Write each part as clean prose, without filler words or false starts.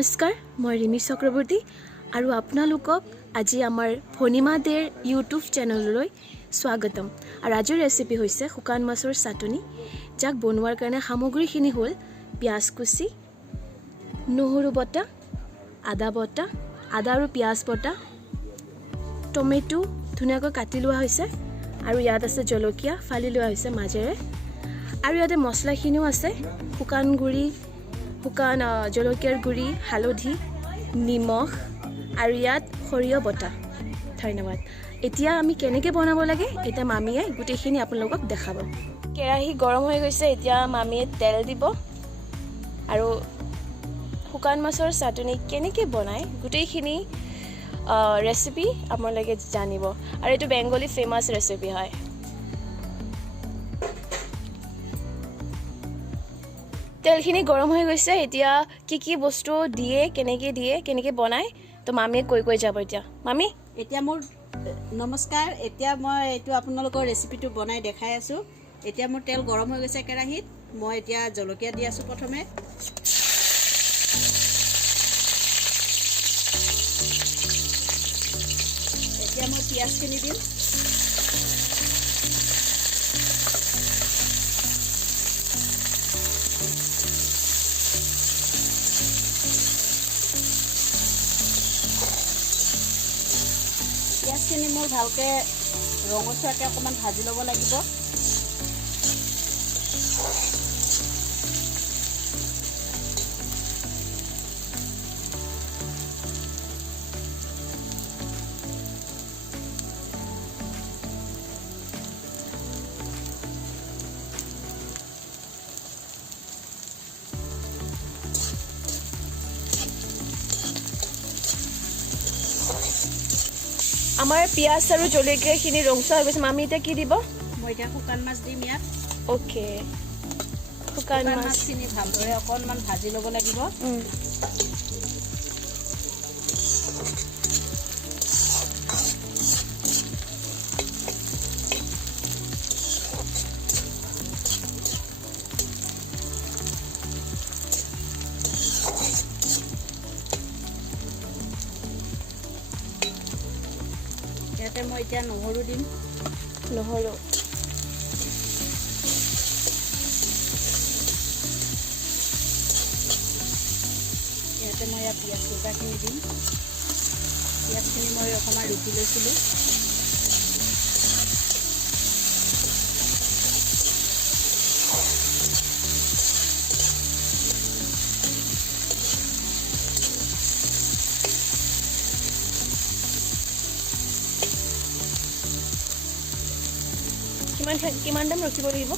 নমস্কাৰ মই ৰিমি চক্ৰৱৰ্তী আৰু আপোনালোকক আজি আমাৰ ভনিমা দেৰ ইউটিউব চেনেললৈ স্বাগতম আৰু আজিৰ ৰেচিপি হৈছে শুকান মাছৰ চাটনি যাক বনোৱাৰ কাৰণে সামগ্ৰীখিনি হ'ল পিয়াজ কুচি নহৰু বটা আদা আৰু পিয়াজ বটা টমেটো ধুনীয়াকৈ কাটি লোৱা হৈছে আৰু ইয়াত আছে জলকীয়া ফালি লোৱা হৈছে মাজেৰে আৰু ইয়াতে মছলাখিনিও আছে শুকান গুড়ি শুকান জলকীয়াৰ গুড়ি হালধি নিমখ আৰু ইয়াত সৰিয়হ বটা ধন্যবাদ এতিয়া আমি কেনেকৈ বনাব লাগে এটা মামীয়ে গোটেইখিনি আপোনালোকক দেখাব কেৰাহী গৰম হৈ গৈছে এতিয়া মামীয়ে তেল দিব আৰু শুকান মাছৰ চাটনি কেনেকৈ বনায় গোটেইখিনি ৰেচিপি আপোনালোকে জানিব আৰু এইটো বেংগলী ফেমাছ ৰেচিপি হয় তেলখিনি গৰম হৈ গৈছে এতিয়া কি বস্তু দিয়ে কেনেকৈ বনায় তো মামীয়ে কৈ যাব এতিয়া মামী এতিয়া মোৰ নমস্কাৰ এতিয়া মই এইটো আপোনালোকৰ ৰেচিপিটো বনাই দেখাই আছোঁ এতিয়া মোৰ তেল গৰম হৈ গৈছে কেৰাহীত মই এতিয়া জলকীয়া দি আছোঁ প্ৰথমে এতিয়া মই পিঁয়াজখিনি দিম পিঁয়াজখিনি মোৰ ভালকৈ ৰঙচুৱাকৈ অকণমান ভাজি ল'ব লাগিব আমাৰ পিয়াজ আৰু জলকীয়াখিনি ৰঙচুৱা হৈ গৈছে মামী এতিয়া কি দিব মই এতিয়া শুকান মাছ দিম ইয়াত অ'কে শুকান মাছখিনি ভালদৰে অকণমান ভাজি ল'ব লাগিব ইয়াতে মই এতিয়া নহৰু দিম নহৰু ইয়াতে মই ইয়াত পিঁয়াজ গোটাখিনি দিম পিঁয়াজখিনি মই অকণমান ৰুকি লৈছিলোঁ কিমান টাইম ৰখিব লাগিব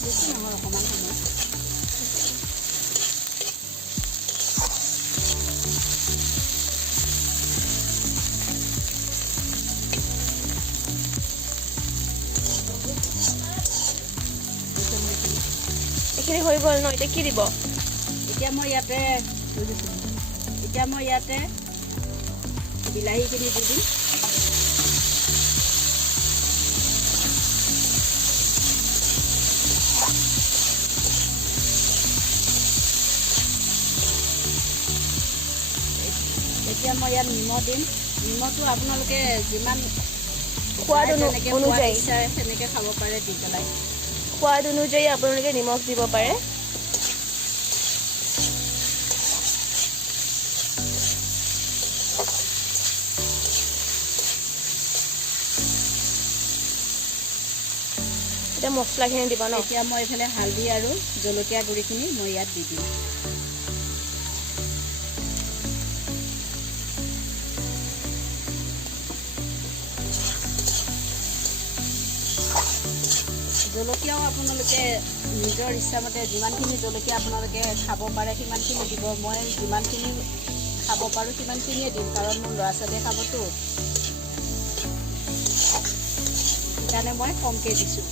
বেছি নহয় অকণমান সময় এইখিনি হৈ গ'ল ন এতিয়া কি দিব এতিয়া মই ইয়াতে বিলাহীখিনি দি দিম এতিয়া মই ইয়াত নিমখ দিম নিমখটো আপোনালোকে যিমান সোৱাদ অনুযায়ী সেনেকৈ খাব পাৰে দি পেলাই সোৱাদ অনুযায়ী আপোনালোকে নিমখ দিব পাৰে এতিয়া মছলাখিনি দিব ন এতিয়া মই এইফালে হালধি আৰু জলকীয়া গুড়িখিনি মই ইয়াত দি দিম জলকীয়াও আপোনালোকে নিজৰ ইচ্ছামতে যিমানখিনি জলকীয়া আপোনালোকে খাব পাৰে সিমানখিনি দিব মই যিমানখিনি খাব পাৰোঁ সিমানখিনিয়ে দিম কাৰণ মোৰ ল'ৰা ছোৱালীয়ে খাবতো সেইকাৰণে মই কমকৈ দিছোঁ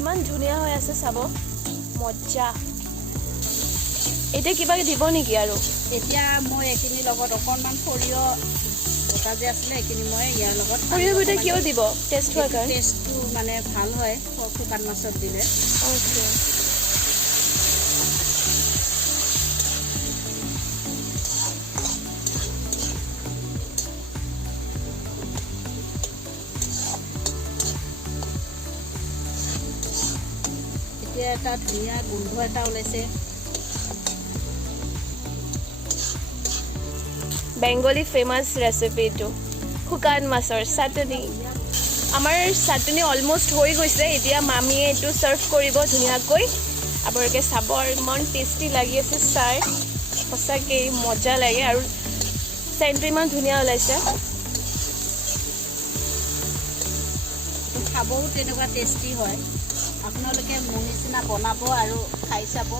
কিমান ধুনীয়া হৈ আছে চাব মজ্জা এতিয়া কিবা দিব নেকি আৰু এতিয়া মই এখিনি লগত অকণমান সৰিয়হ বটা যে আছিলে এখিনি মই ইয়াৰ লগত সৰিয়হ বটা কিয় দিব টেষ্ট হোৱাৰ কাৰণে টেষ্টটো মানে ভাল হয় শুকান মাছত দিলে ওকে এতিয়া এটা ধুনীয়া গোন্ধ এটা ওলাইছে বেংগলী ফেমাস ৰেচিপি এইটো শুকান মাছৰ চাটনি আমাৰ চাটনি অলমোষ্ট হৈ গৈছে এতিয়া মামীয়ে এইটো সাৰ্ভ কৰিব ধুনীয়াকৈ আপোনালোকে চাব আৰু ইমান টেষ্টি লাগি আছে চাই সঁচাকৈ মজা লাগে আৰু চেণ্টটো ইমান ধুনীয়া ওলাইছে খাবও তেনেকুৱা টেষ্টি হয় আপোনালোকে মোৰ নিচিনা বনাব আৰু খাই চাব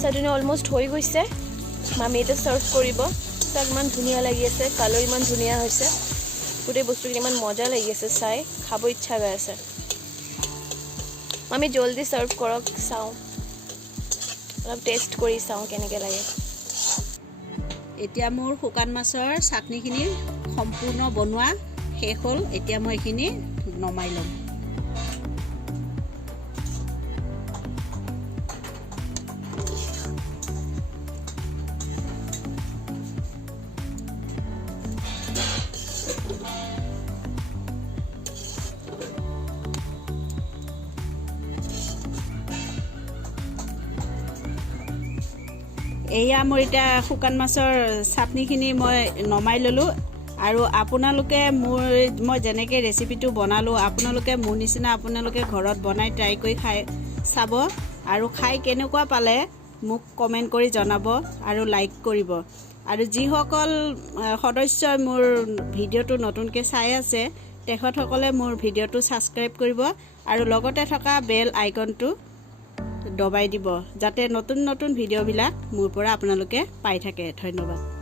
চাটনি অলমোষ্ট হৈ গৈছে মামী এটা সাৰ্ভ কৰিব চাওক ইমান ধুনীয়া লাগি আছে কালাৰ ইমান ধুনীয়া হৈছে গোটেই বস্তুখিনি ইমান মজা লাগি আছে চাই খাব ইচ্ছা গৈ আছে মামী জলদি সাৰ্ভ কৰক চাওঁ অলপ টেষ্ট কৰি চাওঁ কেনেকৈ লাগে এতিয়া মোৰ শুকান মাছৰ চাটনিখিনি সম্পূৰ্ণ বনোৱা শেষ হ'ল এতিয়া মই এইখিনি নমাই ল'ম এয়া মোৰ এতিয়া শুকান মাছৰ চাটনিখিনি মই নমাই ল'লোঁ আৰু আপোনালোকে মই যেনেকৈ ৰেচিপিটো বনালোঁ আপোনালোকে মোৰ নিচিনা আপোনালোকে ঘৰত বনাই ট্ৰাই কৰি খাই চাব আৰু খাই কেনেকুৱা পালে মোক কমেণ্ট কৰি জনাব আৰু লাইক কৰিব আৰু যিসকল সদস্যই মোৰ ভিডিঅ'টো নতুনকৈ চাই আছে তেখেতসকলে মোৰ ভিডিঅ'টো ছাবস্ক্ৰাইব কৰিব আৰু লগতে থকা বেল আইকনটো দবাই দিব যাতে নতুন নতুন ভিডিঅ'বিলাক মোৰ পৰা আপোনালোকে পাই থাকে ধন্যবাদ